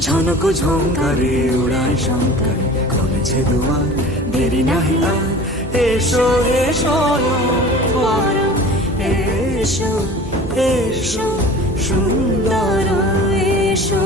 ঝনক ঝঙ্কারে উড়ায় শঙ্কারে খুলেছে দুয়ার, দেরি নাহি আর, এসো এসো বরং, এসো এসো সুন্দর, এসো